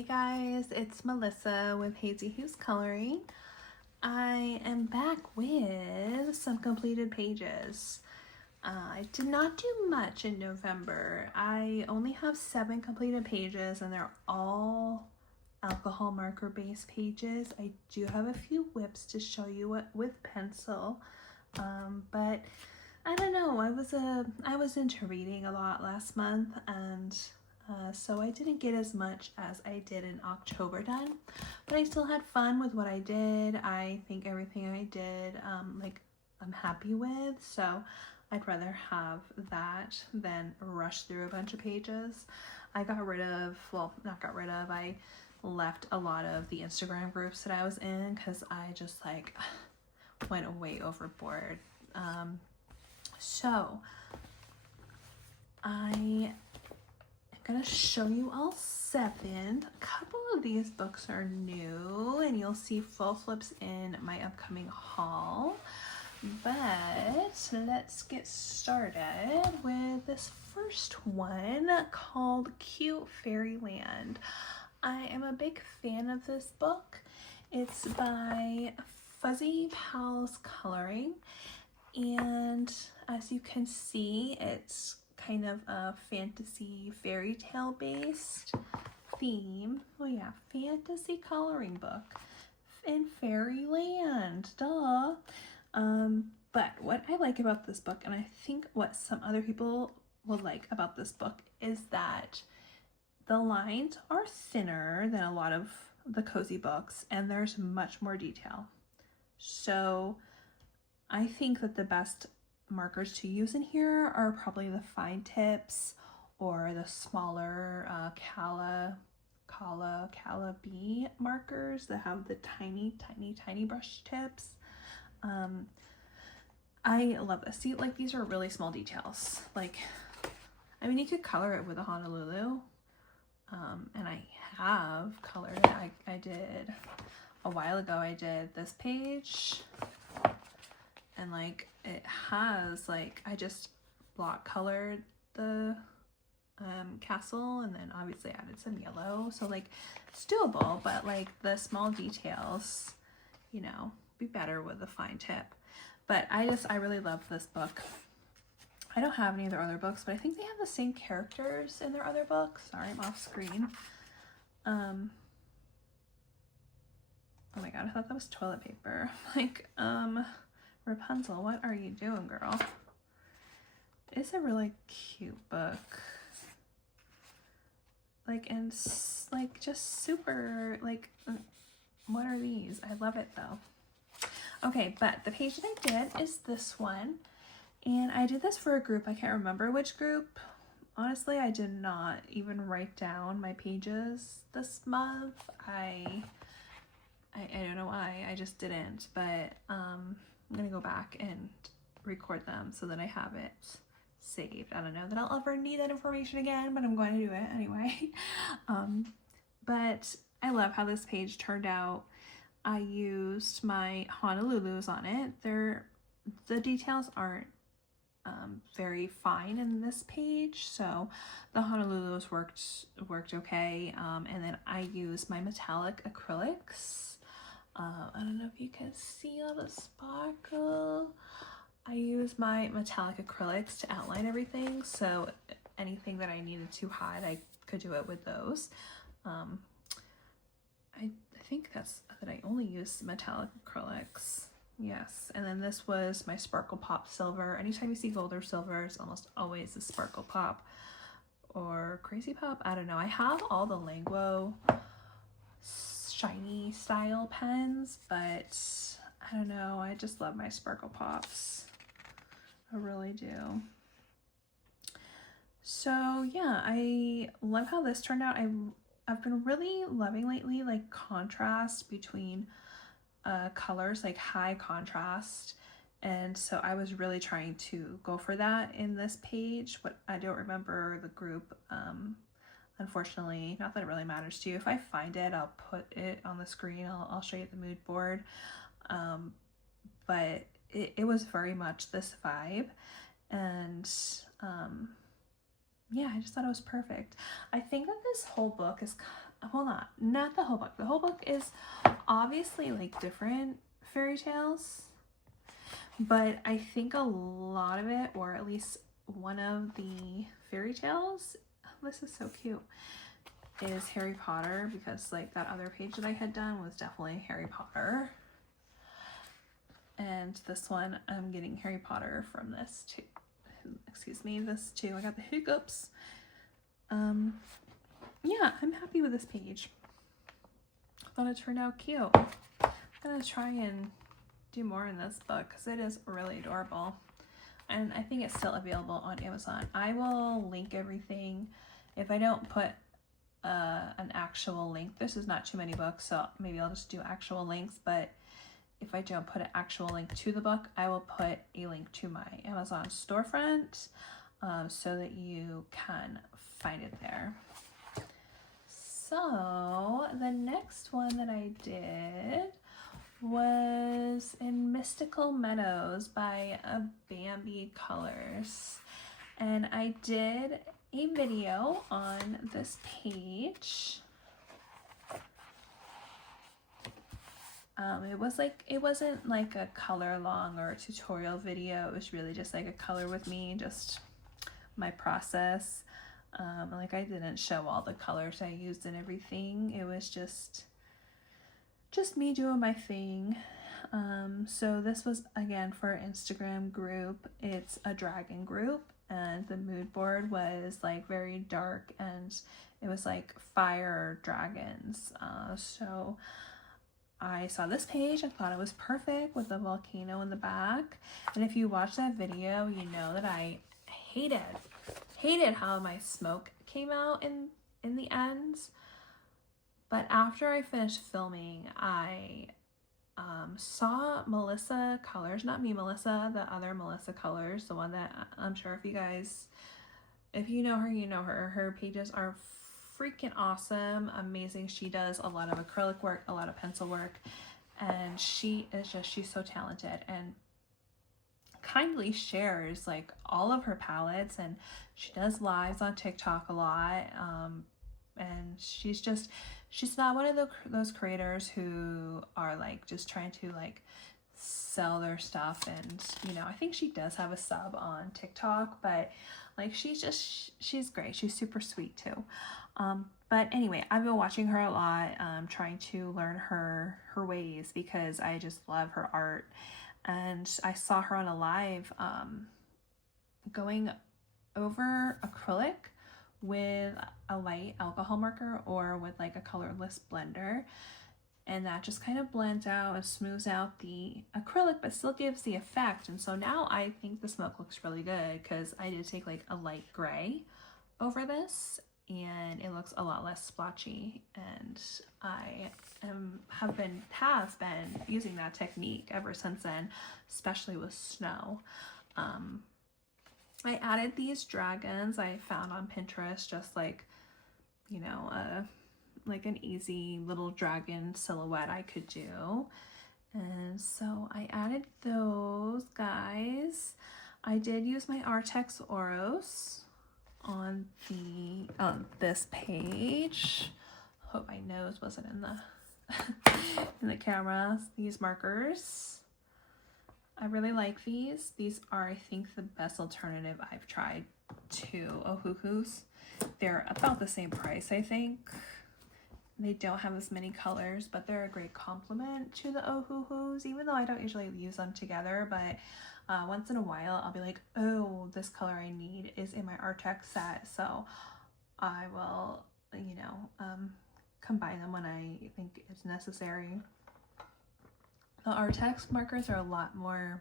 Hey guys, it's Melissa with Hazy Hues Coloring. I am back with some completed pages. I did not do much in November. I only have 7 completed pages and they're all alcohol marker based pages. I do have a few whips to show you with pencil, but I don't know. I was into reading a lot last month, and so I didn't get as much as I did in October done, but I still had fun with what I did. I think everything I did, I'm happy with, so I'd rather have that than rush through a bunch of pages. I got rid of, well, not got rid of, I left a lot of the Instagram groups that I was in because I just like went way overboard. So I am gonna show you all 7. A couple of these books are new and you'll see full flips in my upcoming haul. But let's get started with this first one called Cute Fairyland. I am a big fan of this book. It's by Fuzzy Pals Coloring, and as you can see, it's kind of a fantasy fairy tale based theme. Oh yeah, fantasy coloring book in Fairyland, duh. But what I like about this book, and I think what some other people will like about this book, is that the lines are thinner than a lot of the cozy books and there's much more detail. So I think that the best markers to use in here are probably the fine tips or the smaller Cala B markers that have the tiny brush tips. I love this. See, like, these are really small details. Like, I mean, you could color it with a Honolulu, and I have colored it. I did a while ago. I did this page, and like it has like, I just block colored the castle, and then obviously added some yellow. So like it's doable, but like the small details, you know, be better with a fine tip. But I really love this book. I don't have any of their other books, but I think they have the same characters in their other books. Sorry, I'm off screen. Oh my god, I thought that was toilet paper. Like, Rapunzel, what are you doing, girl? It's a really cute book. Like, and like just super, like, what are these? I love it though. Okay, but the page that I did is this one, and I did this for a group. I can't remember which group. Honestly, I did not even write down my pages this month. I don't know why, I just didn't, but I'm gonna go back and record them so that I have it saved. I don't know that I'll ever need that information again, but I'm going to do it anyway. But I love how this page turned out. I used my Honolulus on it. The details aren't very fine in this page, so the Honolulus worked okay. And then I used my metallic acrylics. I don't know if you can see all the sparkle. I used my metallic acrylics to outline everything, so anything that I needed to hide, I could do it with those. I think that I only used metallic acrylics. Yes, and then this was my Sparkle Pop Silver. Anytime you see gold or silver, it's almost always a Sparkle Pop or Crazy Pop. I don't know. I have all the Languo shiny style pens, but I don't know. I just love my Sparkle Pops. I really do. So yeah, I love how this turned out. I've been really loving lately, like, contrast between colors, like high contrast, and so I was really trying to go for that in this page, but I don't remember the group, unfortunately. Not that it really matters to you. If I find it, I'll put it on the screen. I'll show you the mood board, but it was very much this vibe, and yeah, I just thought it was perfect. I think that this whole book is well, not the whole book. The whole book is obviously like different fairy tales, but I think a lot of it, or at least one of the fairy tales, this is so cute, is Harry Potter, because like that other page that I had done was definitely Harry Potter. And this one, I'm getting Harry Potter from this too. Excuse me, this too. I got the hiccups. Yeah, I'm happy with this page. I thought it turned out cute. I'm gonna try and do more in this book because it is really adorable. And I think it's still available on Amazon. I will link everything. If I don't put an actual link, this is not too many books, so maybe I'll just do actual links, but if I don't put an actual link to the book, I will put a link to my Amazon storefront so that you can find it there. So the next one that I did was in Mythical Meadows by Bambi Colors. And I did a video on this page. It wasn't like a color along or a tutorial video. It was really just like a color with me, just my process. Like I didn't show all the colors I used and everything. It was just me doing my thing. So this was again for an Instagram group. It's a dragon group, and the mood board was like very dark, and it was like fire dragons. So I saw this page and thought it was perfect with the volcano in the back. And if you watch that video, you know that I hated how my smoke came out in the ends. But after I finished filming, I saw Melissa Colors, not me Melissa, the other Melissa Colors, the one that I'm sure if you know her, you know her. Her pages are freaking awesome, amazing. She does a lot of acrylic work, a lot of pencil work, and she's so talented and kindly shares like all of her palettes, and she does lives on TikTok a lot. And she's not one of those creators who are like just trying to like sell their stuff. And you know, I think she does have a sub on TikTok, but like she's great. She's super sweet too. But anyway, I've been watching her a lot, trying to learn her ways because I just love her art. And I saw her on a live going over acrylic with a light alcohol marker or with like a colorless blender, and that just kind of blends out and smooths out the acrylic but still gives the effect. And so now I think the smoke looks really good because I did take like a light gray over this and it looks a lot less splotchy, and I have been using that technique ever since then, especially with snow. I added these dragons I found on Pinterest, just like, you know, like an easy little dragon silhouette I could do. And so I added those guys. I did use my Arrtx Oros on this page. Hope my nose wasn't in the camera. These markers, I really like these. These are, I think, the best alternative I've tried to Ohuhus. They're about the same price, I think. They don't have as many colors, but they're a great complement to the Ohuhus, even though I don't usually use them together. But once in a while, I'll be like, oh, this color I need is in my Arrtx set. So I will, you know, combine them when I think it's necessary. The Arrtx markers are a lot more,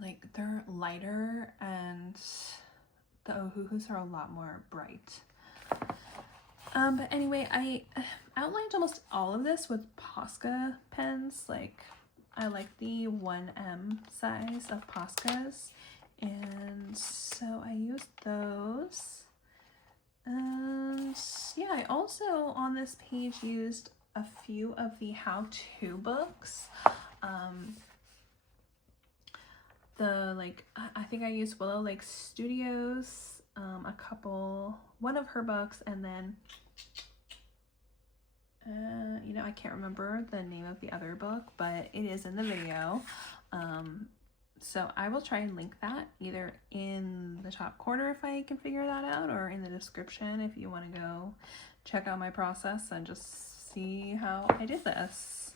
like, they're lighter, and the Ohuhus are a lot more bright. But anyway, I outlined almost all of this with Posca pens. Like, I like the 1M size of Poscas, and so I used those. And yeah, I also on this page used a few of the how-to books. I think I used Willow Lake Studios one of her books, and then you know, I can't remember the name of the other book, but it is in the video. So I will try and link that either in the top corner if I can figure that out, or in the description if you want to go check out my process and just see how I did this.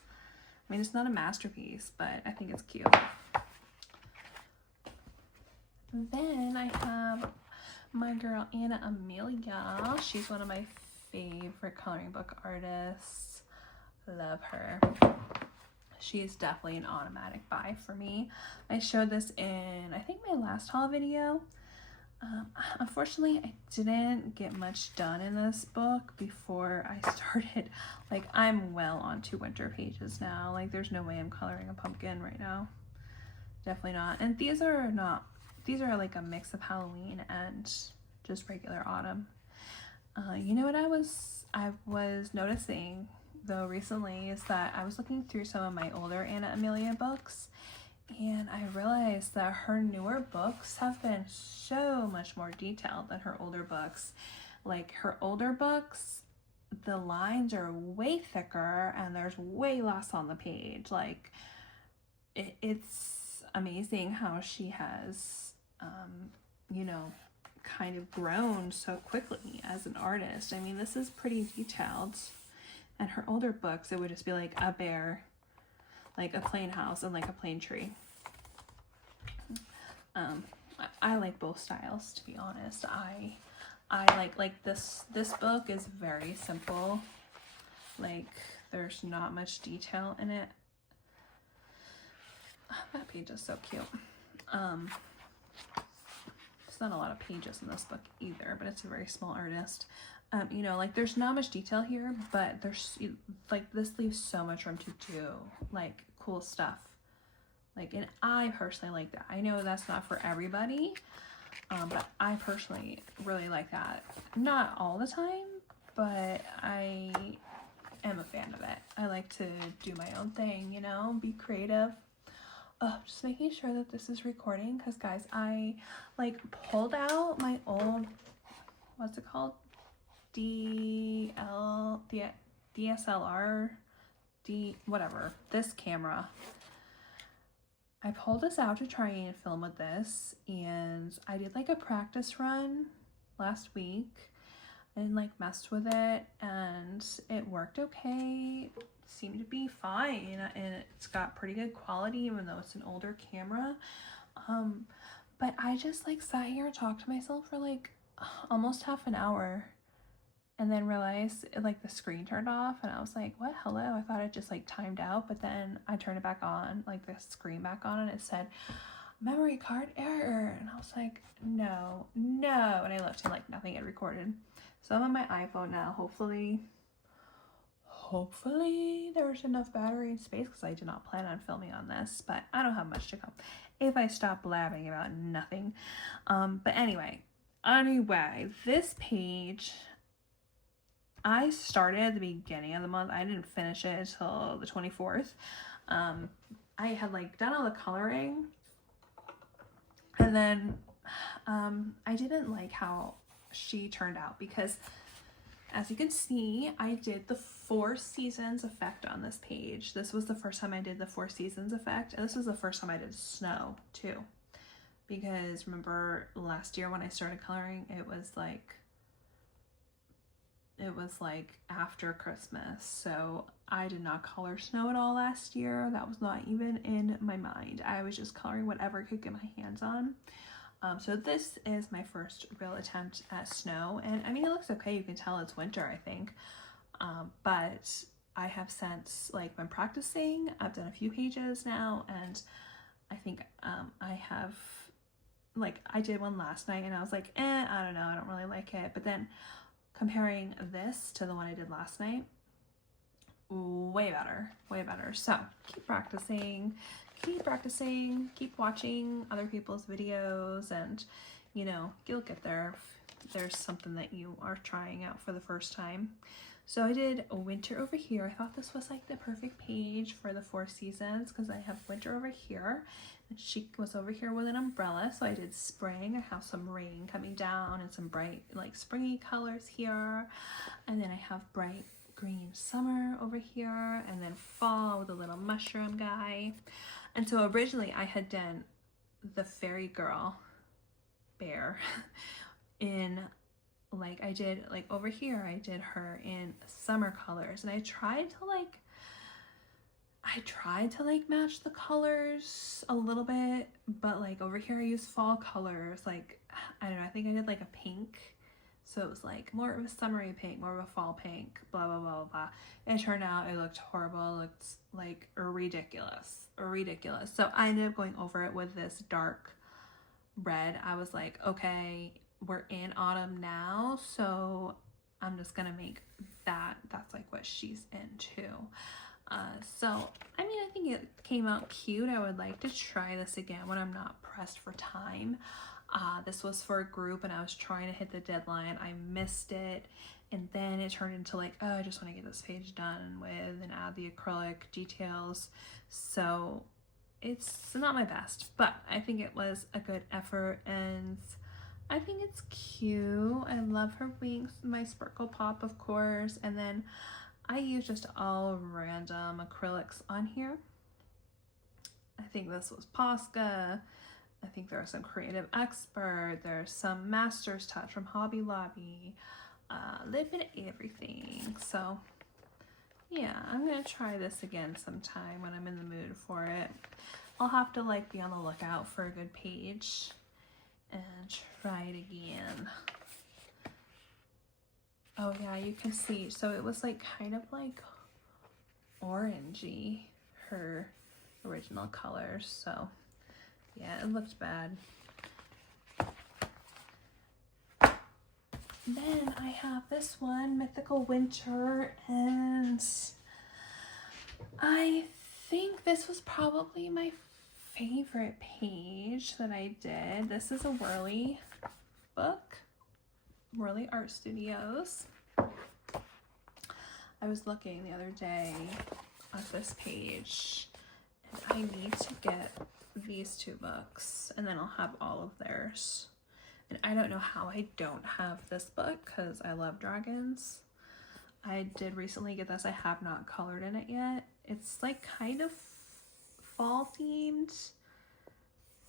I mean, it's not a masterpiece, but I think it's cute. Then I have my girl Anna-Emilia. She's one of my favorite coloring book artists. Love her. She's definitely an automatic buy for me. I showed this in, I think, my last haul video. Unfortunately, I didn't get much done in this book before I started. Like, I'm well on 2 winter pages now. Like, there's no way I'm coloring a pumpkin right now. Definitely not. And these are like a mix of Halloween and just regular autumn. You know what I was noticing though recently is that I was looking through some of my older Anna-Emilia books, and I realized that her newer books have been so much more detailed than her older books. Like, her older books, the lines are way thicker and there's way less on the page. Like, it's amazing how she has, you know, kind of grown so quickly as an artist. I mean, this is pretty detailed. And her older books, it would just be like a bear, like a plain house, and like a plain tree. I like both styles, to be honest. I like this book is very simple. Like, there's not much detail in it. That page is so cute. There's not a lot of pages in this book either, but it's a very small artist. You know, like, there's not much detail here, but there's, like, this leaves so much room to do, like, cool stuff. Like, and I personally like that. I know that's not for everybody, but I personally really like that. Not all the time, but I am a fan of it. I like to do my own thing, you know, be creative. Just making sure that this is recording, because, guys, I, like, pulled out my old, what's it called? DSLR, whatever, this camera. I pulled this out to try and film with this, and I did like a practice run last week and like messed with it, and it worked okay. It seemed to be fine, and it's got pretty good quality even though it's an older camera. But I just like sat here and talked to myself for like almost half an hour, and then realized like the screen turned off, and I was like, what, hello? I thought it just like timed out, but then I turned it back on, like the screen back on, and it said memory card error, and I was like, no, and I looked and like nothing had recorded. So I'm on my iPhone now. Hopefully there's enough battery and space, because I did not plan on filming on this, but I don't have much to come if I stop blabbing about nothing. But anyway, this page I started at the beginning of the month. I didn't finish it until the 24th. I had like done all the coloring, and then I didn't like how she turned out, because as you can see, I did the 4 seasons effect on this page. This was the first time I did the 4 seasons effect, and this was the first time I did snow too, because remember last year when I started coloring, it was like after Christmas, so I did not color snow at all last year. That was not even in my mind. I was just coloring whatever I could get my hands on. So this is my first real attempt at snow, and I mean, it looks okay. You can tell it's winter, I think, but I have since like been practicing. I've done a few pages now, and I think I have, like, I did one last night and I was like, I don't know, I don't really like it. But then comparing this to the one I did last night, way better. So keep practicing, keep watching other people's videos, and you know, you'll get there if there's something that you are trying out for the first time. So I did a winter over here. I thought this was like the perfect page for the 4 seasons because I have winter over here. And she was over here with an umbrella. So I did spring. I have some rain coming down and some bright like springy colors here. And then I have bright green summer over here, and then fall with a little mushroom guy. And so originally I had done the fairy girl bear in like, I did like over here I did her in summer colors, and I tried to like match the colors a little bit, but like over here I used fall colors, like I don't know, I think I did like a pink. So it was like more of a summery pink, more of a fall pink, blah, blah, blah, blah. And it turned out it looked horrible. It looked like ridiculous. So I ended up going over it with this dark red. I was like, okay, we're in autumn now, so I'm just gonna make that. That's like what she's into. So, I mean, I think it came out cute. I would like to try this again when I'm not pressed for time. This was for a group and I was trying to hit the deadline. I missed it, and then it turned into like, oh, I just want to get this page done with and add the acrylic details. So it's not my best, but I think it was a good effort and I think it's cute. I love her wings, my sparkle pop, of course, and then I use just all random acrylics on here. I think this was Posca. I think there are some Creative Expert. There's some Master's Touch from Hobby Lobby. Live in everything. So yeah, I'm gonna try this again sometime when I'm in the mood for it. I'll have to like be on the lookout for a good page and try it again. Oh yeah, you can see. So it was like kind of like orangey, her original colors. So yeah, it looked bad. Then I have this one, Mythical Winter, and I think this was probably my favorite page that I did. This is a Wurley book, Wurley Art Studios. I was looking the other day at this page, and I need to get these 2 books, and then I'll have all of theirs. And I don't know how I don't have this book because I love dragons. I did recently get this. I have not colored in it yet. It's like kind of fall themed,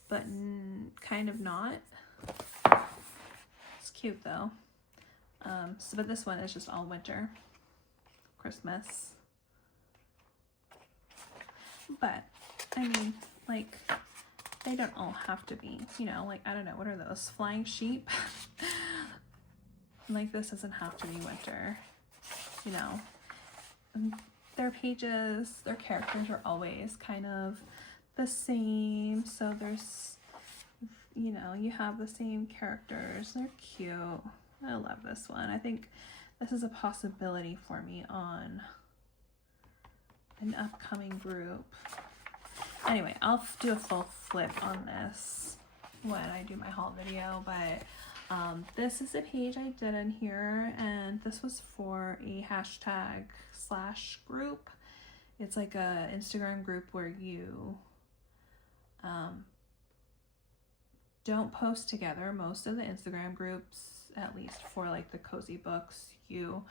but kind of not. It's cute though. But this one is just all winter, Christmas. But I mean, like, they don't all have to be, you know, like, I don't know, what are those, flying sheep? Like, this doesn't have to be winter, you know. Their pages, their characters are always kind of the same, so there's, you know, you have the same characters. They're cute. I love this one. I think this is a possibility for me on an upcoming group. Anyway, I'll do a full flip on this when I do my haul video, but this is a page I did in here, and this was for a #/group. It's like a Instagram group where you don't post together. Most of the Instagram groups, at least for like the cozy books, you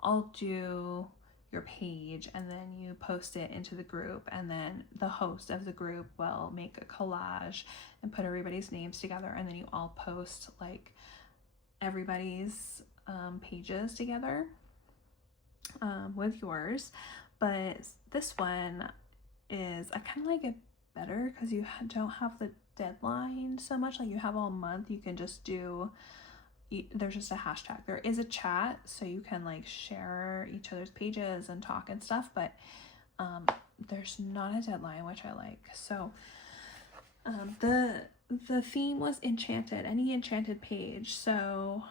all do your page and then you post it into the group, and then the host of the group will make a collage and put everybody's names together, and then you all post like everybody's pages together with yours. But this one is, I kind of like it better because you don't have the deadline so much. Like, you have all month. You can just do, there's just a hashtag. There is a chat, so you can like share each other's pages and talk and stuff, but there's not a deadline, which I like. So the theme was enchanted, any enchanted page. So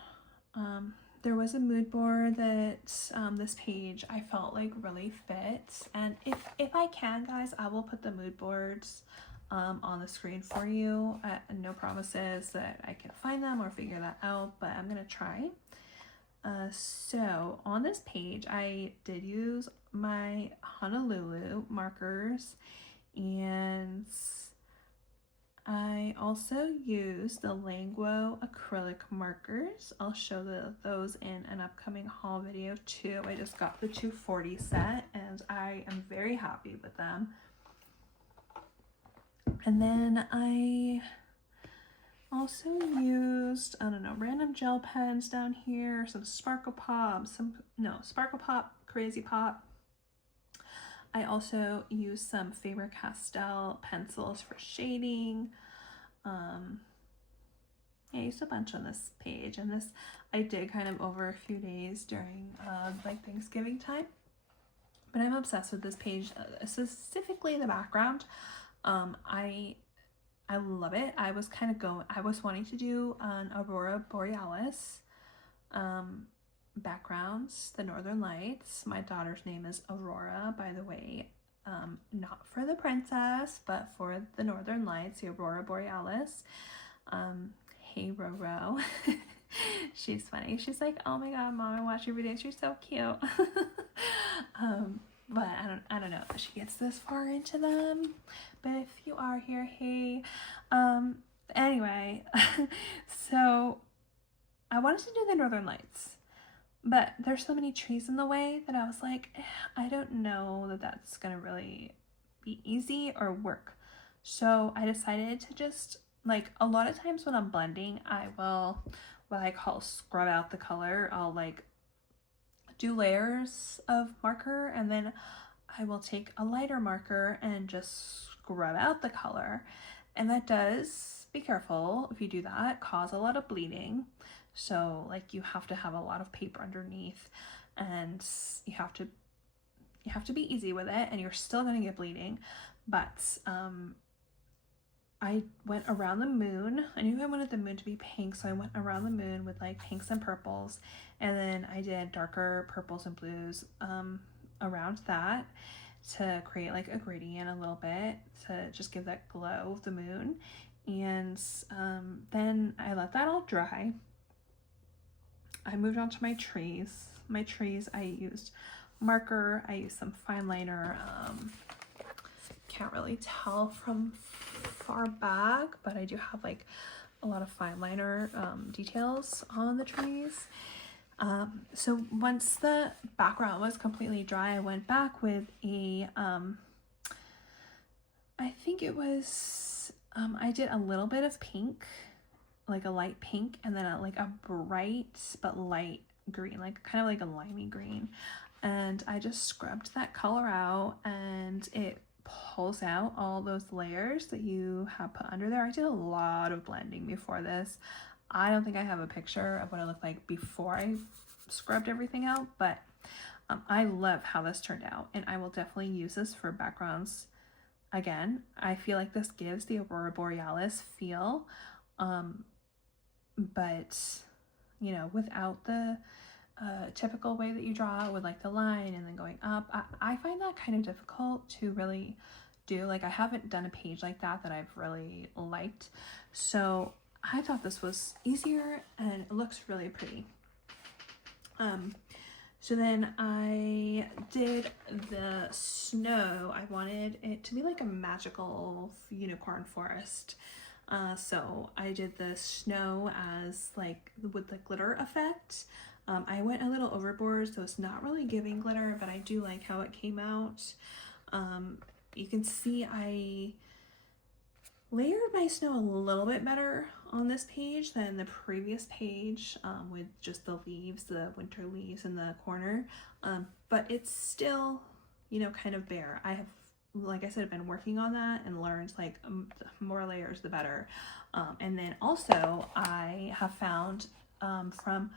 there was a mood board that this page I felt like really fits, and if I can, guys, I will put the mood boards on the screen for you. No promises that I can find them or figure that out, but I'm gonna try. So on this page, I did use my Honolulu markers, and I also used the Languo acrylic markers. I'll show those in an upcoming haul video too. I just got the 240 set and I am very happy with them. And then I also used, I don't know, random gel pens down here, some Sparkle Pop, Sparkle Pop, Crazy Pop. I also used some Faber-Castell pencils for shading. I used a bunch on this page, and this I did kind of over a few days during like Thanksgiving time. But I'm obsessed with this page, specifically the background. I love it. I was wanting to do an Aurora Borealis backgrounds, the Northern Lights. My daughter's name is Aurora, by the way, not for the princess, but for the Northern Lights, the Aurora Borealis. Hey Roro. She's funny. She's like, oh my god, Mom, I watch your videos, you're so cute. But I don't know if she gets this far into them, but if you are here, hey. Anyway, so I wanted to do the Northern Lights, but there's so many trees in the way that I was like, I don't know that that's gonna really be easy or work. So I decided to just, like, a lot of times when I'm blending, I will, what I call scrub out the color. I'll like do layers of marker, and then I will take a lighter marker and just scrub out the color. And that does, be careful if you do that, cause a lot of bleeding. So like you have to have a lot of paper underneath, and you have to be easy with it, and you're still gonna get bleeding. But I went around the moon. I knew I wanted the moon to be pink, so I went around the moon with like pinks and purples, and then I did darker purples and blues around that to create like a gradient a little bit to just give that glow of the moon. And then I let that all dry. I moved on to my trees. My trees, I used marker, I used some fine liner. Can't really tell from far back, but I do have like a lot of fine liner details on the trees. So once the background was completely dry, I went back with a I think it was I did a little bit of pink, like a light pink, and then like a bright but light green, like kind of like a limey green, and I just scrubbed that color out, and it pulls out all those layers that you have put under there. I did a lot of blending before this. I don't think I have a picture of what it looked like before I scrubbed everything out, but I love how this turned out, and I will definitely use this for backgrounds again. I feel like this gives the Aurora Borealis feel, but you know, without the typical way that you draw with like the line and then going up. I find that kind of difficult to really do. Like, I haven't done a page like that I've really liked, so I thought this was easier and it looks really pretty. So then I did the snow. I wanted it to be like a magical unicorn forest. So I did the snow as like with the glitter effect. I went a little overboard, so it's not really giving glitter, but I do like how it came out. You can see I layered my snow a little bit better on this page than the previous page, with just the leaves, the winter leaves in the corner, but it's still, you know, kind of bare. I have, like I said, I've been working on that and learned like the more layers the better. And then also I have found from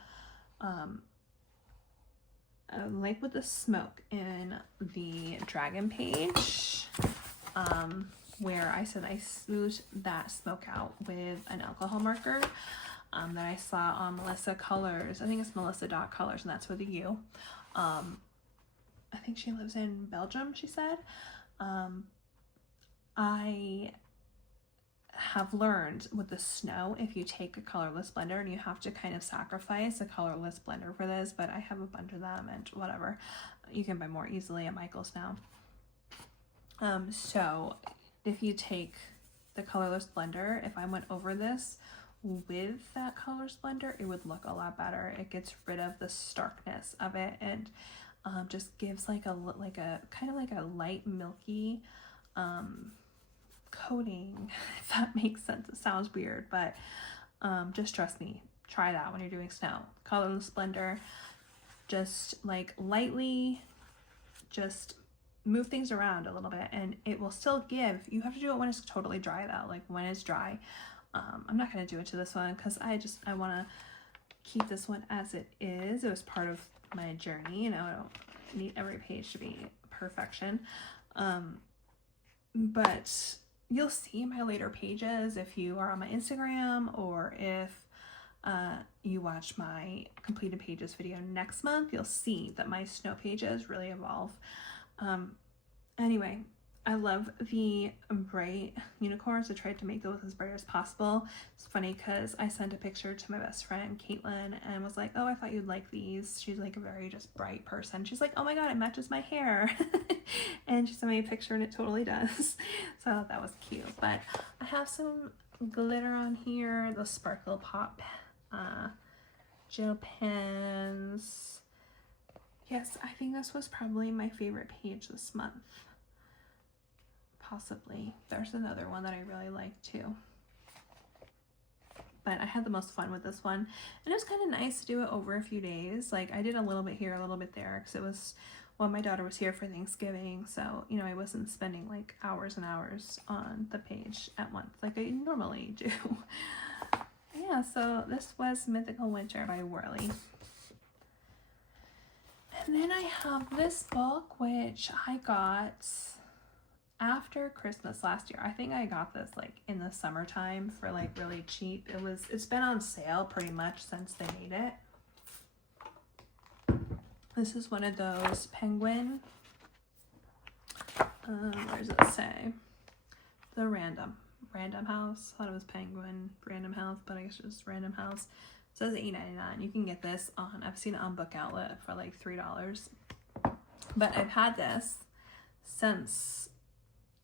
Lake with the Smoke in the dragon page, where I said I smoothed that smoke out with an alcohol marker that I saw on Melissa Colors. I think it's Melissa.colors, and that's with a U. I think she lives in Belgium, she said. I have learned with the snow, if you take a colorless blender, and you have to kind of sacrifice a colorless blender for this, but I have a bunch of them and whatever. You can buy more easily at Michael's now. So if you take the colorless blender, if I went over this with that colorless blender, it would look a lot better. It gets rid of the starkness of it and just gives like a kind of like a light milky coating, if that makes sense. It sounds weird, but just trust me, try that when you're doing snow. Colorless blender, just like lightly just move things around a little bit, and it will still give. You have to do it when it's totally dry though, like when it's dry. I'm not going to do it to this one because I want to keep this one as it is. It was part of my journey, you know. I don't need every page to be perfection. But you'll see my later pages if you are on my Instagram, or if you watch my completed pages video next month, you'll see that my snow pages really evolve. Anyway, I love the bright unicorns. I tried to make those as bright as possible. It's funny because I sent a picture to my best friend Caitlin and was like, oh, I thought you'd like these. She's like a very just bright person. She's like, oh my god, it matches my hair. And she sent me a picture and it totally does. So that was cute. But I have some glitter on here, the Sparkle Pop gel pens. Yes, I think this was probably my favorite page this month. Possibly. There's another one that I really like too. But I had the most fun with this one. And it was kind of nice to do it over a few days. Like I did a little bit here, a little bit there, because it was when my daughter was here for Thanksgiving. So, you know, I wasn't spending like hours and hours on the page at once like I normally do. Yeah, so this was Mythical Winter by Wurley. And then I have this book, which I got after Christmas last year. I think I got this like in the summertime for like really cheap. It's been on sale pretty much since they made it. This is one of those penguin, where does it say? The random house. I thought it was penguin random house, but I guess it's just random house. It says $8.99. You can get this on, I've seen it on Book Outlet for like $3. But I've had this since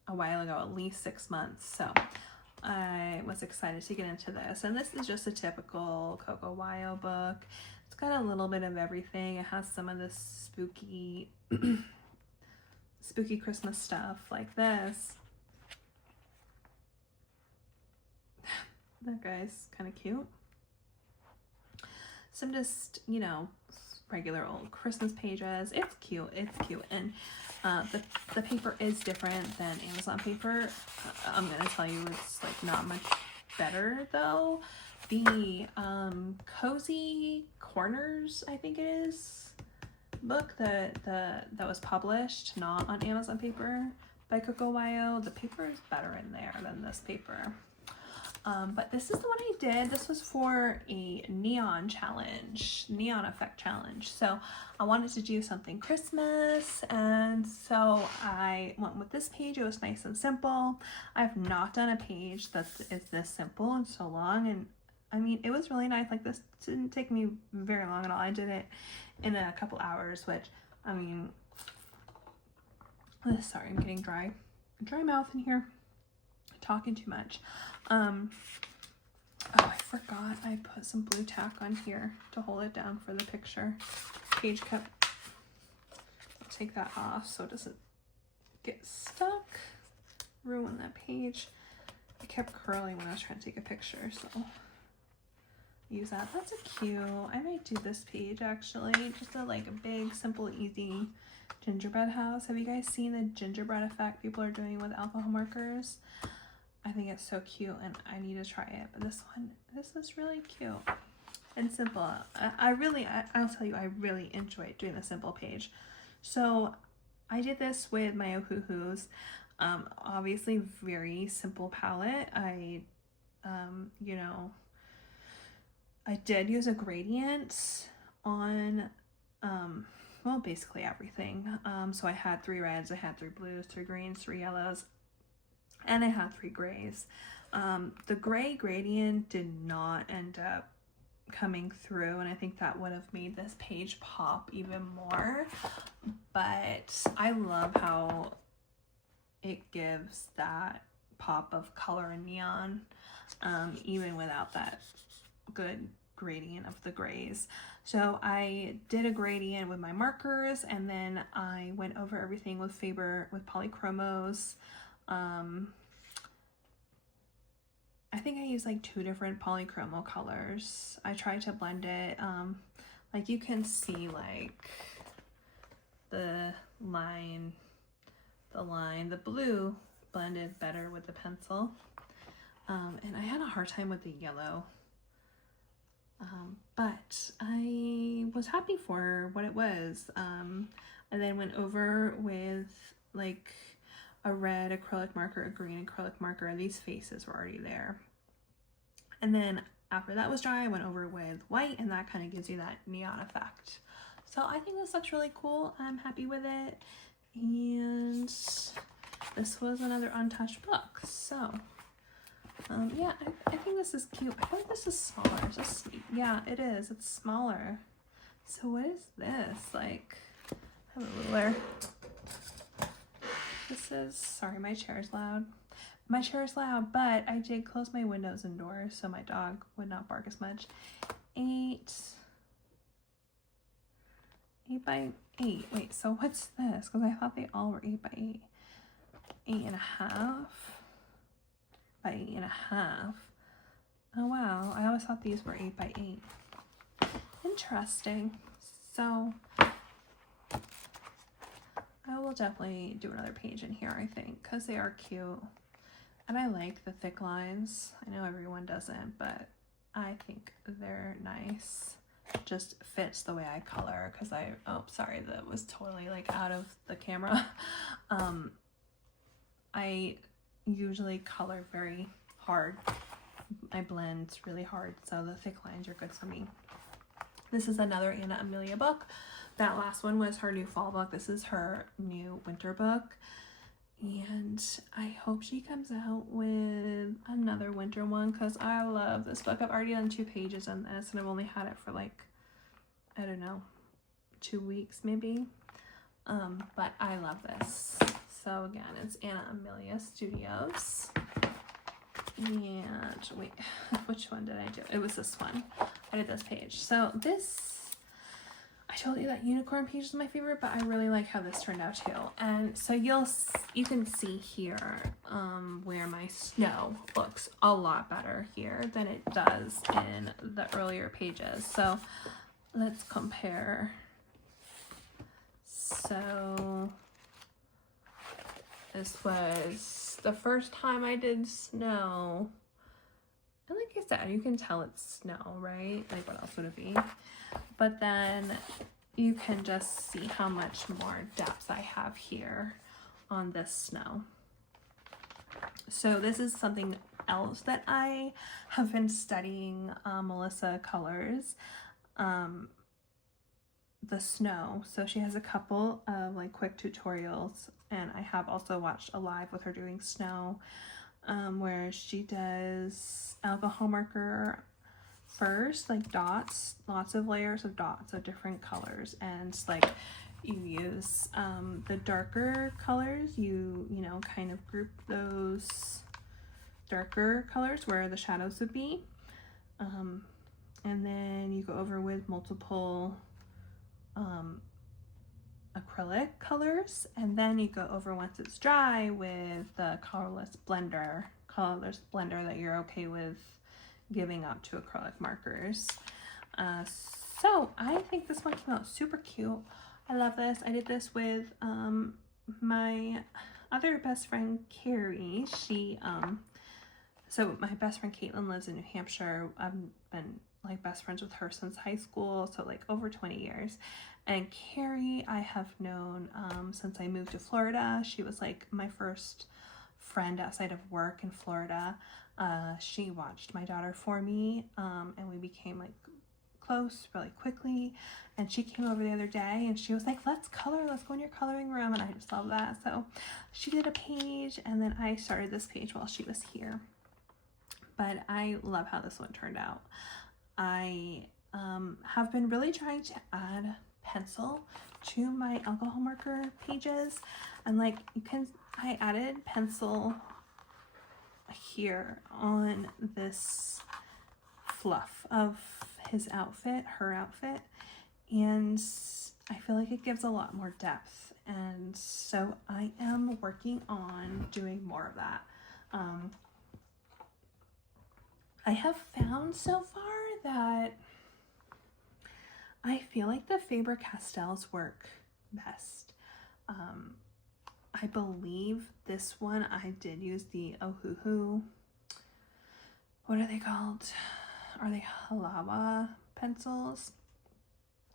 a while ago, at least 6 months. So I was excited to get into this. And this is just a typical Coco book. It's got a little bit of everything. It has some of the spooky spooky Christmas stuff like this. That guy's kind of cute. Some just, you know, regular old Christmas pages. It's cute. And the paper is different than Amazon paper. I'm gonna tell you, it's like not much better though. The Cozy Corners, I think it is, book that was published not on Amazon paper by Coco, the paper is better in there than this paper. But this is the one I did. This was for a neon effect challenge. So I wanted to do something Christmas, and so I went with this page. It was nice and simple. I've not done a page that is this simple in so long, and I mean, it was really nice. Like, this didn't take me very long at all. I did it in a couple hours, which, I mean, sorry, I'm getting dry mouth in here. Talking too much. Oh, I forgot I put some blue tack on here to hold it down for the picture. Page cut. I'll take that off so it doesn't get stuck. Ruin that page. I kept curling when I was trying to take a picture, so use that. That's a cute. I might do this page actually. Just a big, simple, easy gingerbread house. Have you guys seen the gingerbread effect people are doing with alcohol markers? I think it's so cute and I need to try it. But this is really cute and simple. I'll tell you, I really enjoyed doing the simple page. So I did this with my Ohuhus. Obviously very simple palette. I did use a gradient on, well, basically everything. So I had 3 reds, I had 3 blues, 3 greens, 3 yellows, and I had 3 grays. The gray gradient did not end up coming through, and I think that would have made this page pop even more, but I love how it gives that pop of color and neon, even without that good gradient of the grays. So I did a gradient with my markers, and then I went over everything with polychromos. I think I used like 2 different polychromo colors. I tried to blend it. Like you can see like the blue blended better with the pencil. And I had a hard time with the yellow. But I was happy for what it was. And then went over with like a red acrylic marker, a green acrylic marker, and these faces were already there. And then after that was dry, I went over with white, and that kind of gives you that neon effect. So I think this looks really cool. I'm happy with it. And this was another untouched book. So yeah, I think this is cute. I think this is smaller. Is this, yeah, it is. It's smaller. So what is this? Like, I have a ruler. This is, sorry, my chair is loud. My chair is loud, but I did close my windows and doors so my dog would not bark as much. 8 by 8. Wait, so what's this? Because I thought they all were 8 by 8. 8.5 by 8.5. Oh wow, I always thought these were 8 by 8. Interesting. So I will definitely do another page in here, I think, because they are cute. And I like the thick lines. I know everyone doesn't, but I think they're nice. Just fits the way I color, because oh, sorry, that was totally like out of the camera. I usually color very hard. I blend really hard, so the thick lines are good for me. This is another Anna-Emilia book. That last one was her new fall book. This is her new winter book. And I hope she comes out with another winter one, because I love this book. I've already done 2 pages on this, and I've only had it for like, I don't know, 2 weeks maybe. But I love this. So again, it's Anna-Emilia Studios. And wait, which one did I do? It was this one. I did this page. So this, I told you that unicorn page is my favorite, but I really like how this turned out too. And so you can see here where my snow looks a lot better here than it does in the earlier pages. So let's compare. So this was the first time I did snow. And like I said, you can tell it's snow, right? Like what else would it be? But then you can just see how much more depth I have here on this snow. So this is something else that I have been studying, Melissa Colors, the snow. So she has a couple of like quick tutorials, and I have also watched a live with her doing snow, where she does alcohol marker first, like dots, lots of layers of dots of different colors, and like you use the darker colors, you know, kind of group those darker colors where the shadows would be, and then you go over with multiple acrylic colors, and then you go over once it's dry with the colorless blender that you're okay with giving up to acrylic markers. So I think this one came out super cute. I love this. I did this with my other best friend Carrie. She so my best friend Caitlin lives in New Hampshire. I've been like best friends with her since high school, so like over 20 years. And Carrie I have known since I moved to Florida. She was like my first friend outside of work in Florida. She watched my daughter for me, and we became like close really quickly. And she came over the other day and she was like, let's color, let's go in your coloring room. And I just love that. So she did a page, and then I started this page while she was here. but I love how this one turned out. I have been really trying to add pencil to my alcohol marker pages, and like I added pencil here on this fluff of his outfit, her outfit, and I feel like it gives a lot more depth, and so I am working on doing more of that. I have found so far that I feel like the Faber-Castells work best. I believe this one I did use the Ohuhu. What are they called? Are they Halawa pencils?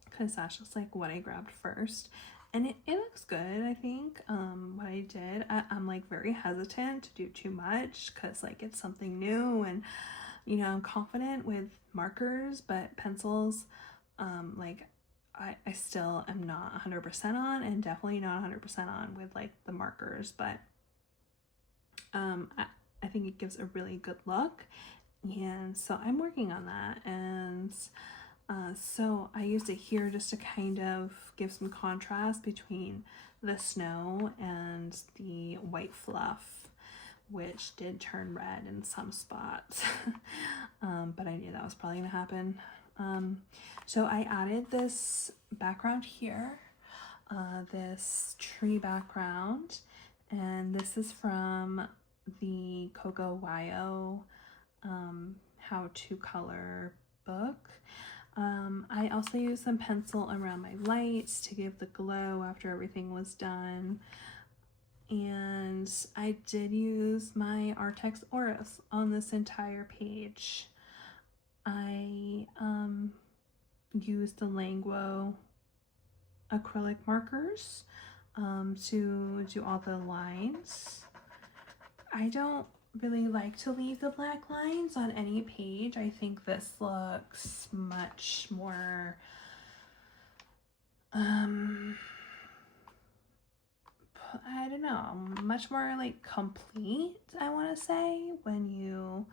Because that's just like what I grabbed first. And it looks good, I think. What I did, I'm like very hesitant to do too much because like it's something new, and you know, I'm confident with markers, but pencils, like I still am not 100% on, and definitely not 100% on with like the markers, but I think it gives a really good look, and so I'm working on that. And so I used it here just to kind of give some contrast between the snow and the white fluff, which did turn red in some spots. But I knew that was probably gonna happen. So I added this background here, this tree background, and this is from the Coco how to color book. I also used some pencil around my lights to give the glow after everything was done. And I did use my Arrtx Oros on this entire page. I used the Languo acrylic markers to do all the lines. I don't really like to leave the black lines on any page. I think this looks much more I don't know, much more like complete, I want to say, when you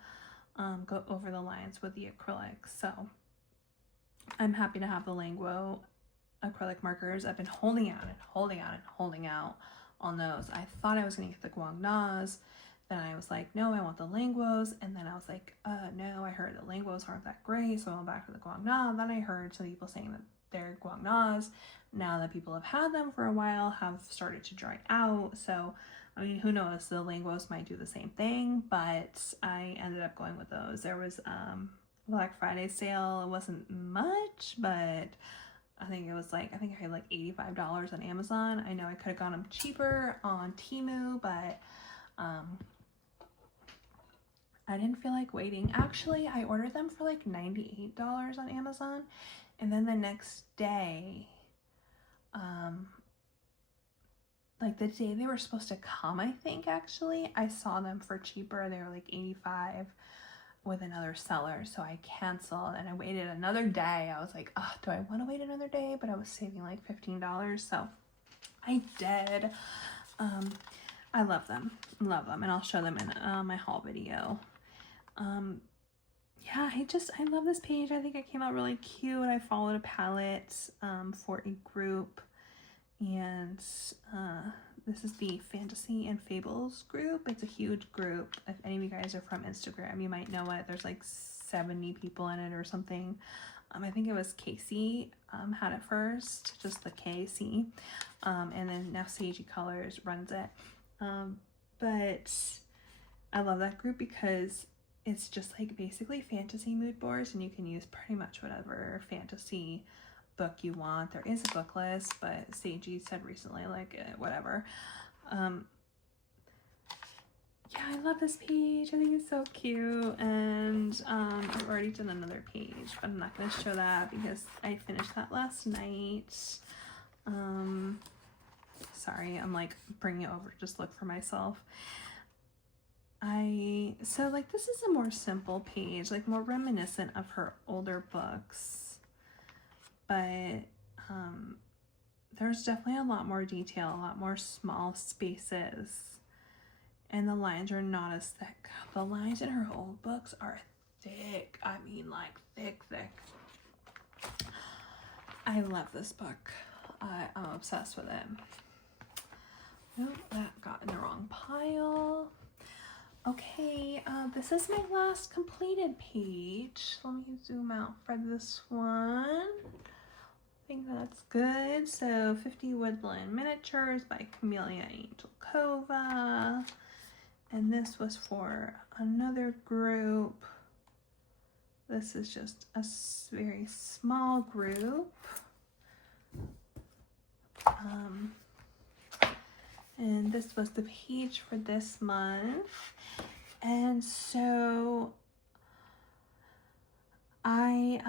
go over the lines with the acrylic. So I'm happy to have the Languo acrylic markers. I've been holding out on those. I thought I was going to get the Guangnas. Then I was like, no, I want the Languos. And then I was like, no, I heard the Languos aren't that great, so I went back to the Guangna. Then I heard some people saying that they're Guangnas, now that people have had them for a while, have started to dry out. So, I mean, who knows? The Languos might do the same thing, but I ended up going with those. There was Black Friday sale. It wasn't much, but I think it was like, I think I paid like $85 on Amazon. I know I could have gotten them cheaper on Temu, but I didn't feel like waiting. Actually, I ordered them for like $98 on Amazon, and then the next day, like the day they were supposed to come, I think, actually, I saw them for cheaper. They were like $85 with another seller, so I canceled and I waited another day. I was like, oh, do I want to wait another day? But I was saving like $15, so I did. I love them, and I'll show them in my haul video. Yeah, I love this page. I think it came out really cute. I followed a palette for a group, and this is the Fantasy and Fables group. It's a huge group. If any of you guys are from Instagram, you might know it. There's like 70 people in it or something. I think it was Casey had it first, just the KC, and then now Seiji Colors runs it. But I love that group because it's just like basically fantasy mood boards, and you can use pretty much whatever fantasy book you want. There is a book list, but Seiji said recently, like, whatever. Yeah, I love this page. I think it's so cute, and I've already done another page, but I'm not going to show that because I finished that last night. Sorry, I'm like bringing it over to just look for myself. So like this is a more simple page, like more reminiscent of her older books, but there's definitely a lot more detail, a lot more small spaces, and the lines are not as thick. The lines in her old books are thick. I mean, like thick. I love this book. I'm obsessed with it. Oh, that got in the wrong pile. Okay, this is my last completed page. Let me zoom out for this one. I think that's good. So 50 Woodland Miniatures by Kameliya Angelkova. And this was for another group. This is just a very small group. And this was the page for this month. And so I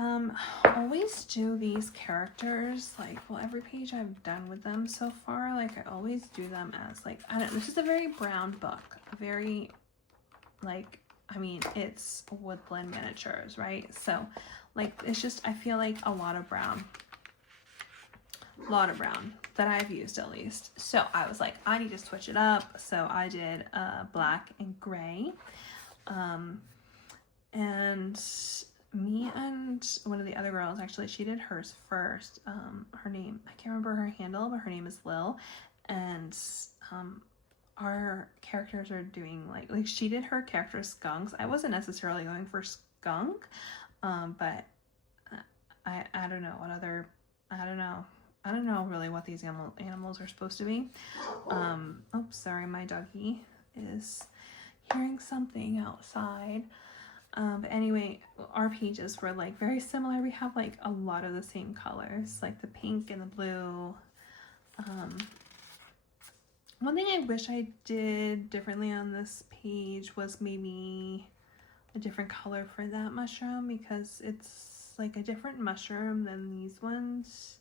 always do these characters, like, well, every page I've done with them so far, like, I always do them as, like, I don't know, this is a very brown book, very, like, I mean, it's Woodland Miniatures, right? So, like, it's just, I feel like a lot of brown that I've used, at least. So I was like, I need to switch it up. So I did black and gray. And me and one of the other girls, actually, she did hers first. Her name, I can't remember her handle, but her name is Lil. And our characters are doing like she did her character skunks. I wasn't necessarily going for skunk, but I don't know what other, I don't know really what these animals are supposed to be. Oh, sorry, my doggy is hearing something outside. But anyway, our pages were like very similar. We have like a lot of the same colors, like the pink and the blue. One thing I wish I did differently on this page was maybe a different color for that mushroom, because it's like a different mushroom than these ones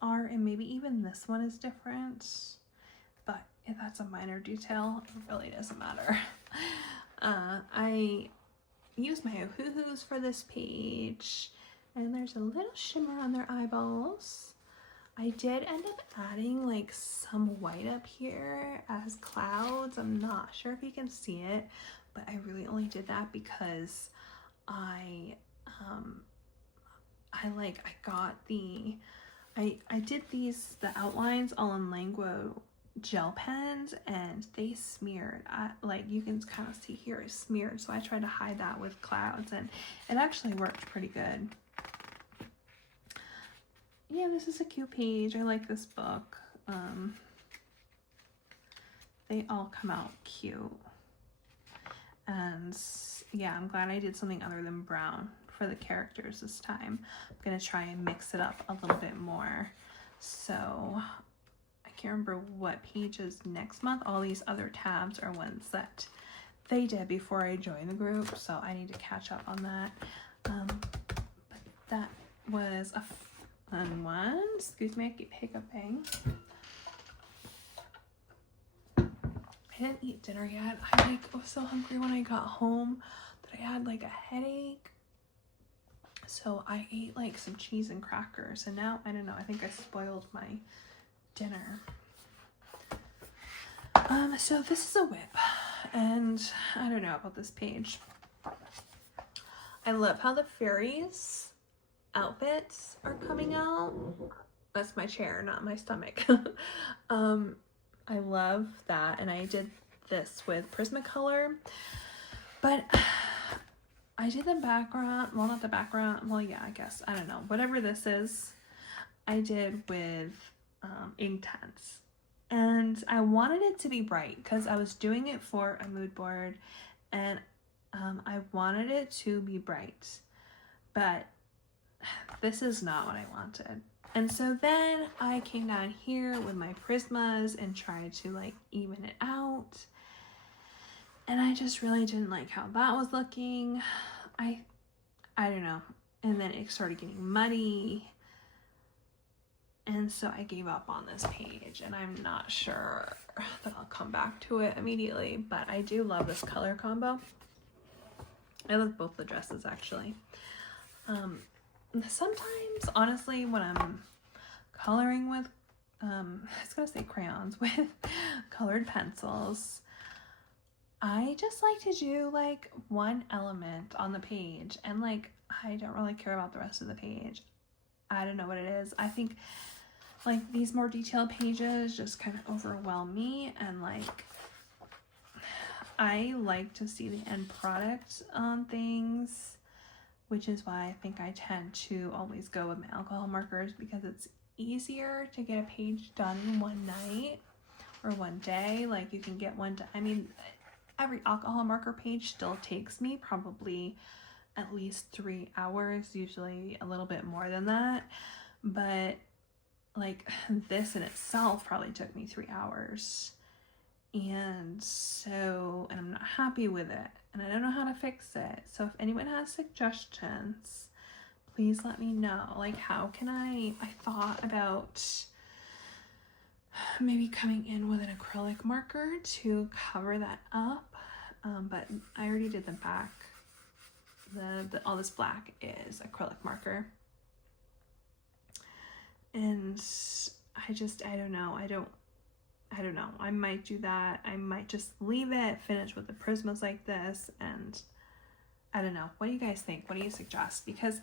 are, and maybe even this one is different, but if that's a minor detail, it really doesn't matter. I used my Ohuhus for this page, and there's a little shimmer on their eyeballs. I did end up adding like some white up here as clouds. I'm not sure if you can see it, but I really only did that because I did the outlines all in Languo Gel Pens, and they smeared. Like you can kind of see here, it's smeared. So I tried to hide that with clouds, and it actually worked pretty good. Yeah, this is a cute page. I like this book. They all come out cute. And yeah, I'm glad I did something other than brown for the characters this time. I'm gonna try and mix it up a little bit more. So I can't remember what page is next month. All these other tabs are ones that they did before I joined the group, so I need to catch up on that. But that was a fun one. Excuse me, I keep hiccuping. I didn't eat dinner yet. I was so hungry when I got home that I had like a headache. So I ate like some cheese and crackers, and now I don't know, I think I spoiled my dinner. So this is a whip, and I don't know about this page. I love how the fairies outfits are coming out. That's my chair, not my stomach. I love that, and I did this with Prismacolor, but I did the background, well, not the background, well, yeah, I guess, I don't know, whatever this is, I did with Inktense, and I wanted it to be bright because I was doing it for a mood board, and I wanted it to be bright, but this is not what I wanted. And so then I came down here with my Prismas and tried to like even it out, and I just really didn't like how that was looking. I don't know. And then it started getting muddy, and so I gave up on this page, and I'm not sure that I'll come back to it immediately, but I do love this color combo. I love both the dresses actually. Sometimes, honestly, when I'm coloring with, I was gonna say crayons, with colored pencils, I just like to do like one element on the page, and like I don't really care about the rest of the page. I don't know what it is. I think like these more detailed pages just kind of overwhelm me, and like I like to see the end product on things, which is why I think I tend to always go with my alcohol markers, because it's easier to get a page done in one night or one day. Like you can get one done. I mean, every alcohol marker page still takes me probably at least 3 hours, usually a little bit more than that. But like this in itself probably took me 3 hours. And I'm not happy with it, and I don't know how to fix it. So if anyone has suggestions, please let me know. Like, how can I thought about maybe coming in with an acrylic marker to cover that up, but I already did the back. All this black is acrylic marker, and I don't know. I might do that. I might just leave it, finish with the Prismas like this, and I don't know. What do you guys think? What do you suggest? Because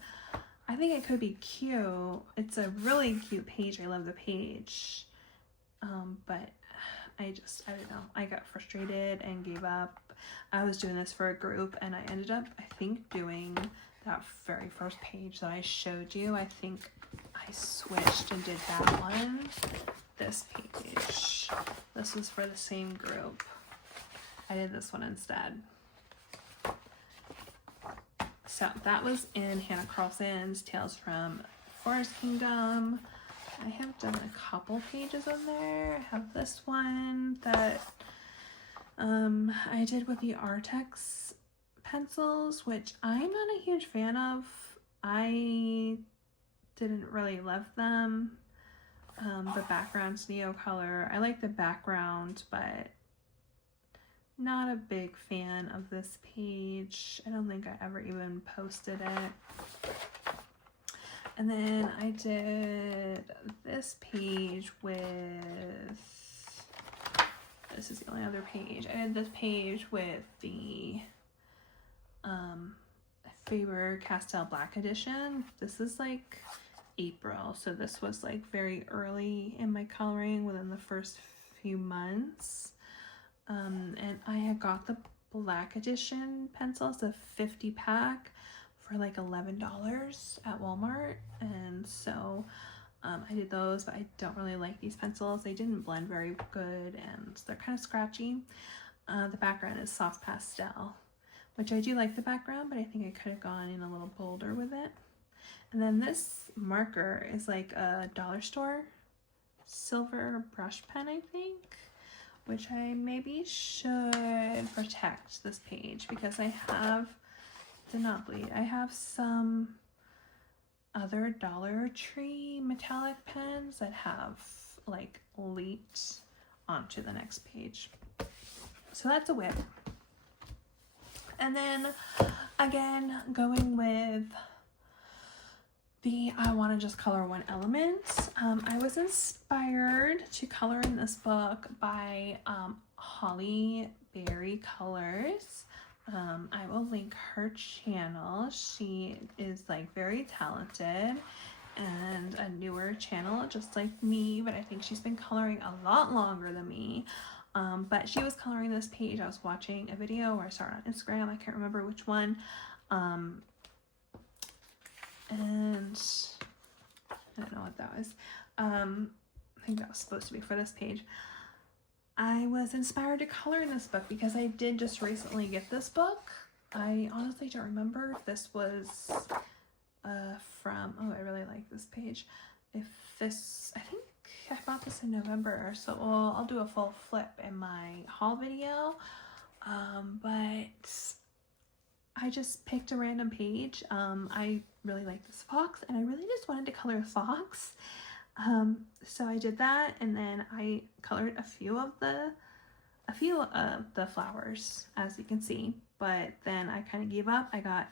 I think it could be cute. It's a really cute page. I love the page. But I don't know. I got frustrated and gave up. I was doing this for a group, and I ended up, I think, doing that very first page that I showed you. I think I switched and did that one. This page. This was for the same group. I did this one instead. So that was in Hanna Karlzon's Tales from Forest Kingdom. I have done a couple pages in there. I have this one that I did with the Arrtx pencils, which I'm not a huge fan of. I didn't really love them. The background's Neo color. I like the background, but not a big fan of this page. I don't think I ever even posted it. And then I did this page with, this is the only other page. I did this page with the Faber-Castell Black edition. This is like April, so this was like very early in my coloring, within the first few months. And I had got the black edition pencils, a 50 pack, for like $11 at Walmart, and so I did those, but I don't really like these pencils. They didn't blend very good, and they're kind of scratchy. The background is soft pastel, which I do like the background, but I think I could have gone in a little bolder with it. And then this marker is like a dollar store silver brush pen, I think, which I maybe should protect this page, because I have, did not bleed, I have some other Dollar Tree metallic pens that have like leaked onto the next page. So that's a whip. And then again, going with the I want to just color one element. I was inspired to color in this book by Holly Berry Colors. I will link her channel. She is like very talented and a newer channel just like me, but I think she's been coloring a lot longer than me. But she was coloring this page. I was watching a video where I saw it on Instagram. I can't remember which one. And I don't know what that was. I think that was supposed to be for this page. I was inspired to color in this book because I did just recently get this book. I honestly don't remember if this was from, oh, I really like this page. If this, I think I bought this in November, so I'll do a full flip in my haul video. But I just picked a random page. I really like this fox, and I really just wanted to color a fox. So I did that, and then I colored a few of the flowers, as you can see, but then I kind of gave up. I got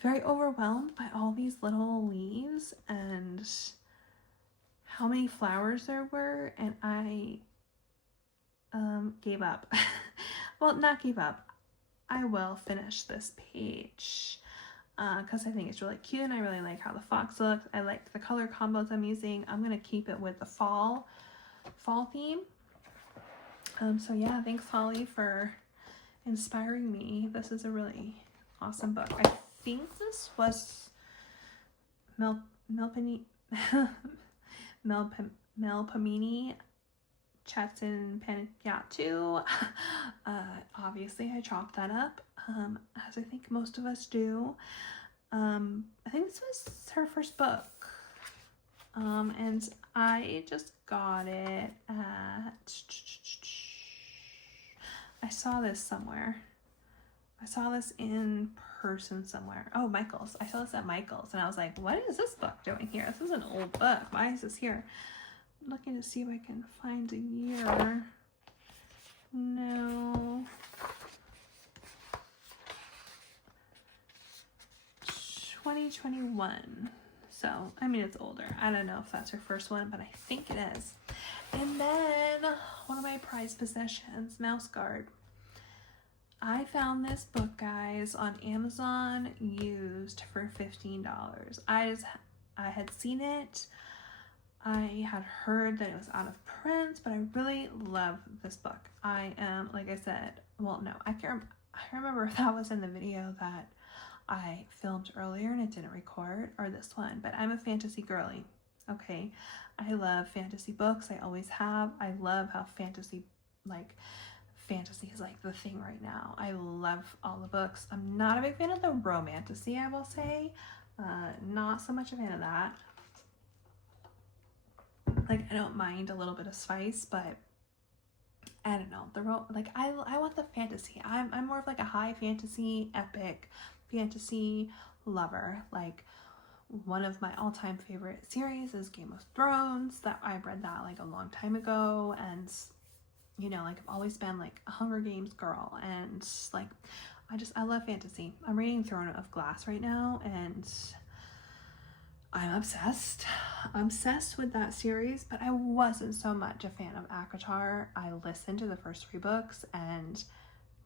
very overwhelmed by all these little leaves and how many flowers there were, and I gave up. well, not give up. I will finish this page because I think it's really cute and I really like how the fox looks. I like the color combos I'm using. I'm going to keep it with the fall theme. So yeah, thanks Holly for inspiring me. This is a really awesome book. I think this was Melpomeni Chatzipanagiotou. Obviously I chopped that up, as I think most of us do. I think this was her first book. And I just got it at, I saw this somewhere. I saw this in person somewhere. Oh, Michael's. I saw this at Michael's and I was like, what is this book doing here? This is an old book. Why is this here? I'm looking to see if I can find a year. No. 2021. So, I mean, it's older. I don't know if that's her first one, but I think it is. And then one of my prized possessions, Mouse Guard. I found this book, guys, on Amazon used for $15. I had seen it. I had heard that it was out of print, but I really love this book. I am, like I said, well, no, I remember if that was in the video that I filmed earlier and it didn't record, or this one, but I'm a fantasy girly, okay? I love fantasy books. I always have. I love how fantasy is like the thing right now. I love all the books. I'm not a big fan of the romantasy, I will say. Not so much a fan of that. Like, I don't mind a little bit of spice, but I don't know. I want the fantasy. I'm more of like a high fantasy, epic fantasy lover. Like, one of my all-time favorite series is Game of Thrones. That I read that like a long time ago, and you know, like I've always been like a Hunger Games girl, and like I love fantasy. I'm reading Throne of Glass right now, and I'm obsessed. I'm obsessed with that series, but I wasn't so much a fan of Akatar. I listened to the first 3 books, and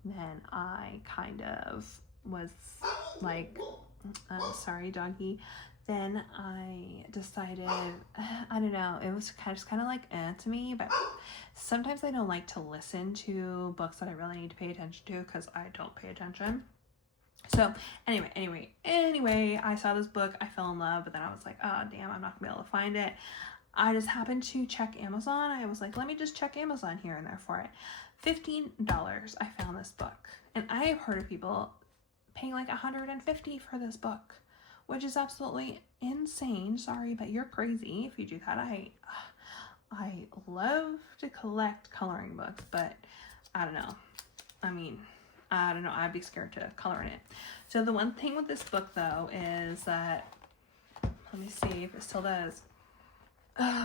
then I kind of was like, sorry, doggy. Then I decided, I don't know, it was just kind of like to me, but sometimes I don't like to listen to books that I really need to pay attention to because I don't pay attention. So anyway, I saw this book, I fell in love, but then I was like, oh damn, I'm not gonna be able to find it. I just happened to check Amazon. I was like, let me just check Amazon here and there for it. $15, I found this book. And I have heard of people paying like $150 for this book, which is absolutely insane. Sorry, but you're crazy if you do that. I love to collect coloring books, but I don't know. I mean, I don't know. I'd be scared to color in it. So the one thing with this book, though, is that, let me see if it still does.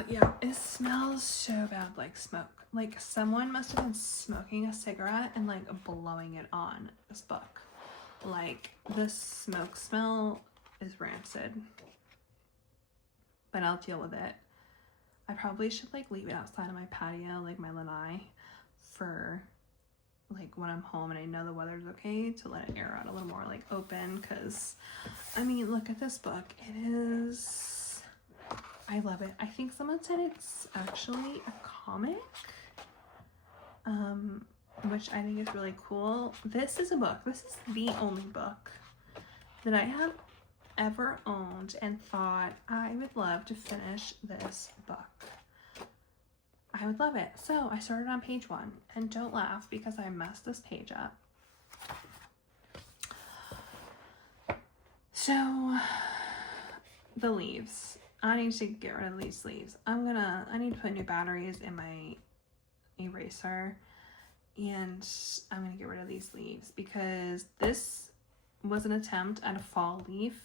Yeah, it smells so bad like smoke. Like someone must have been smoking a cigarette and like blowing it on this book. Like the smoke smell is rancid, but I'll deal with it. I probably should like leave it outside of my patio, like my lanai, for like when I'm home and I know the weather's okay, to let it air out a little more, like open, because I mean, look at this book. It is, I love it. I think someone said it's actually a comic, which I think is really cool. This is a book. This is the only book that I have ever owned and thought I would love to finish this book. I would love it. So I started on page 1, and don't laugh because I messed this page up. So the leaves, I need to get rid of these leaves. I need to put new batteries in my eraser, and I'm gonna get rid of these leaves because this was an attempt at a fall leaf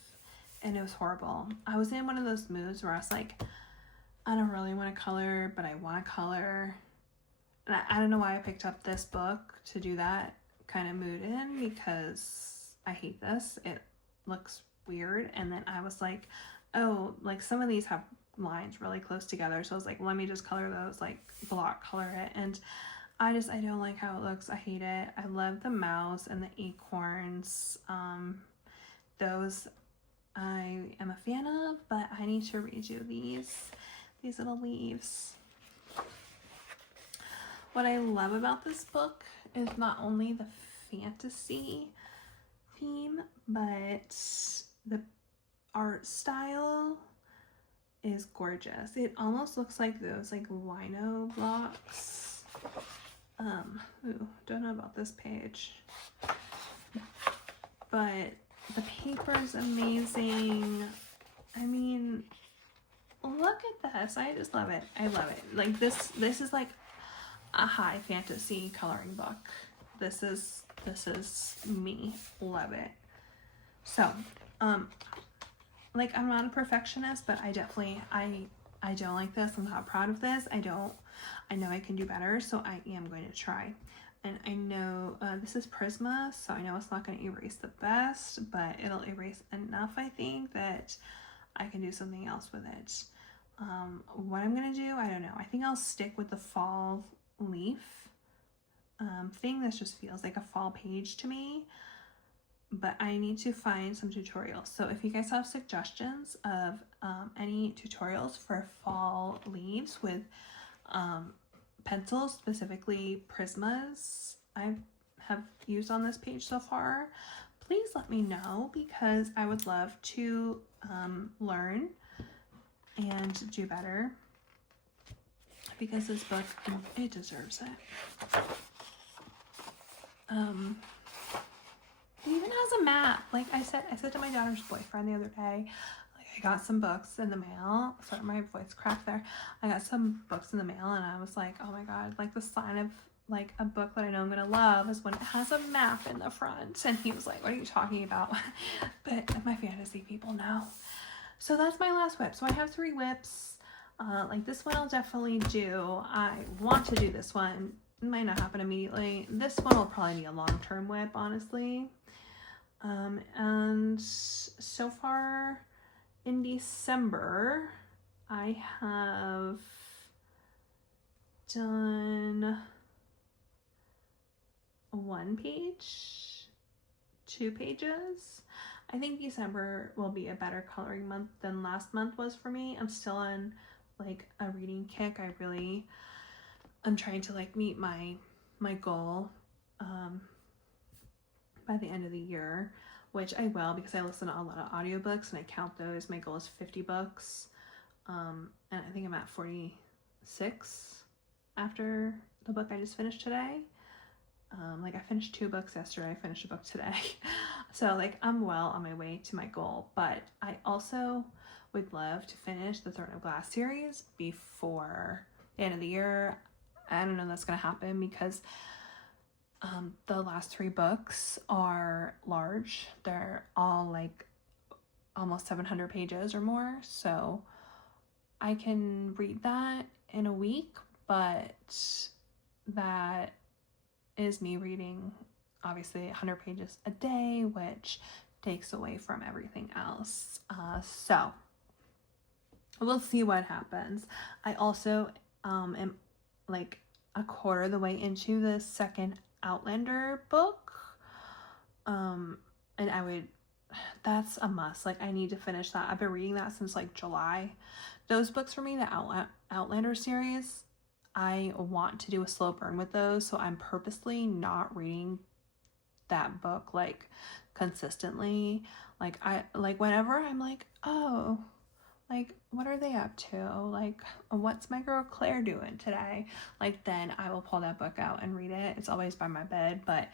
and it was horrible. I was in one of those moods where I was like, I don't really want to color, but I want to color. And I don't know why I picked up this book to do that kind of mood in, because I hate this. It looks weird. And then I was like, oh, like some of these have lines really close together. So I was like, let me just color those, like block color it. And I don't like how it looks. I hate it. I love the mouse and the acorns. Those I am a fan of, but I need to redo these little leaves. What I love about this book is not only the fantasy theme, but the art style is gorgeous. It almost looks like those like lino blocks. Ooh, don't know about this page, but the paper is amazing. I mean, look at this. I just love it. I love it. Like this is like a high fantasy coloring book. This is me. Love it. So, like, I'm not a perfectionist, but I definitely, I don't like this. I'm not proud of this. I know I can do better, so I am going to try. And I know this is Prisma, so I know it's not going to erase the best, but it'll erase enough, I think, that I can do something else with it. What I'm going to do, I don't know. I think I'll stick with the fall leaf thing. This just feels like a fall page to me. But I need to find some tutorials. So if you guys have suggestions of any tutorials for fall leaves with pencils, specifically Prismas I have used on this page so far, please let me know, because I would love to learn and do better, because this book, it deserves it. It even has a map. Like I said to my daughter's boyfriend the other day, like, I got some books in the mail. Sorry, my voice cracked there. I got some books in the mail, and I was like, oh my god, like the sign of like a book that I know I'm gonna love is when it has a map in the front. And he was like, what are you talking about? But my fantasy people know. So that's my last whip. So I have 3 whips. Like this one I'll definitely do. I want to do this one. It might not happen immediately. This one will probably be a long-term whip, honestly. And so far in December, I have done 1 page, 2 pages. I think December will be a better coloring month than last month was for me. I'm still on like a reading kick. I'm trying to like meet my goal by the end of the year, which I will, because I listen to a lot of audiobooks and I count those. My goal is 50 books. And I think I'm at 46 after the book I just finished today. Like I finished 2 books yesterday. I finished a book today. So like I'm well on my way to my goal, but I also would love to finish the Throne of Glass series before the end of the year. I don't know if that's going to happen, because the last 3 books are large. They're all like almost 700 pages or more. So I can read that in a week, but that is me reading obviously 100 pages a day, which takes away from everything else. So we'll see what happens. I also am like a quarter of the way into the second Outlander book, and that's a must. Like I need to finish that. I've been reading that since like July. Those books for me, the Outlander series, I want to do a slow burn with those, so I'm purposely not reading that book like consistently. Like whenever I'm like, oh, like what are they up to, like what's my girl Claire doing today, like then I will pull that book out and read it. It's always by my bed, but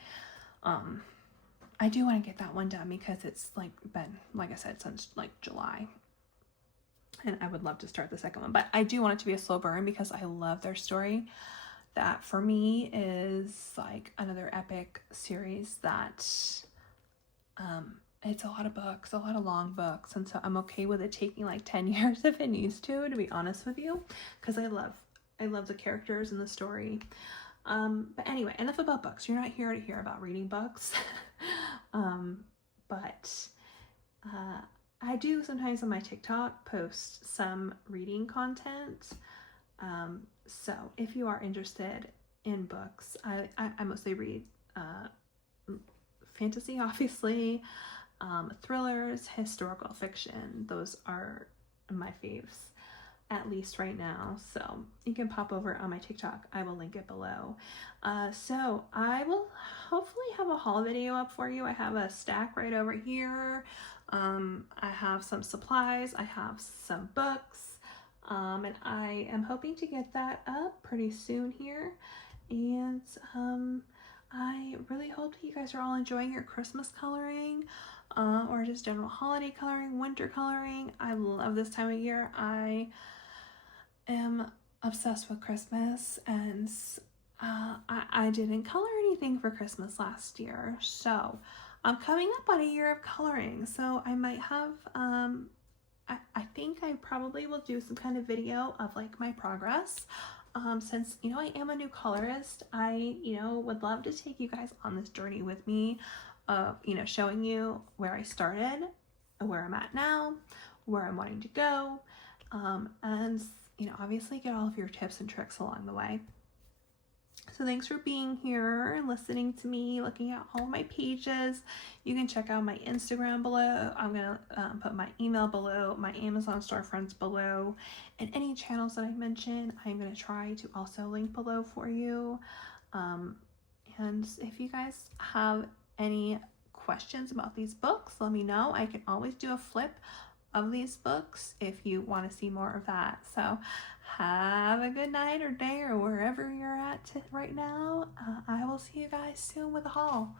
I do want to get that one done, because it's like been, like I said, since like July, and I would love to start the second one. But I do want it to be a slow burn, because I love their story. That for me is like another epic series that it's a lot of books, a lot of long books, and so I'm okay with it taking like 10 years if it needs to be honest with you, because I love the characters and the story. But anyway, enough about books. You're not here to hear about reading books. But I do sometimes on my TikTok post some reading content. So if you are interested in books. I mostly read fantasy, obviously, thrillers, historical fiction. Those are my faves, at least right now. So you can pop over on my TikTok. I will link it below. So I will hopefully have a haul video up for you. I have a stack right over here. I have some supplies. I have some books. And I am hoping to get that up pretty soon here. And I really hope that you guys are all enjoying your Christmas coloring, or just general holiday coloring, winter coloring. I love this time of year. I am obsessed with Christmas, and I didn't color anything for Christmas last year, so I'm coming up on a year of coloring. So I might have I think I probably will do some kind of video of like my progress. Since, you know, I am a new colorist, I, you know, would love to take you guys on this journey with me of, you know, showing you where I started, where I'm at now, where I'm wanting to go, and, you know, obviously get all of your tips and tricks along the way. So thanks for being here and listening to me, looking at all of my pages. You can check out my Instagram below. I'm going to put my email below, my Amazon storefronts below, and any channels that I mention, I'm going to try to also link below for you. And if you guys have any questions about these books, let me know. I can always do a flip of these books if you want to see more of that. So have a good night or day or wherever you're at right now. I will see you guys soon with a haul.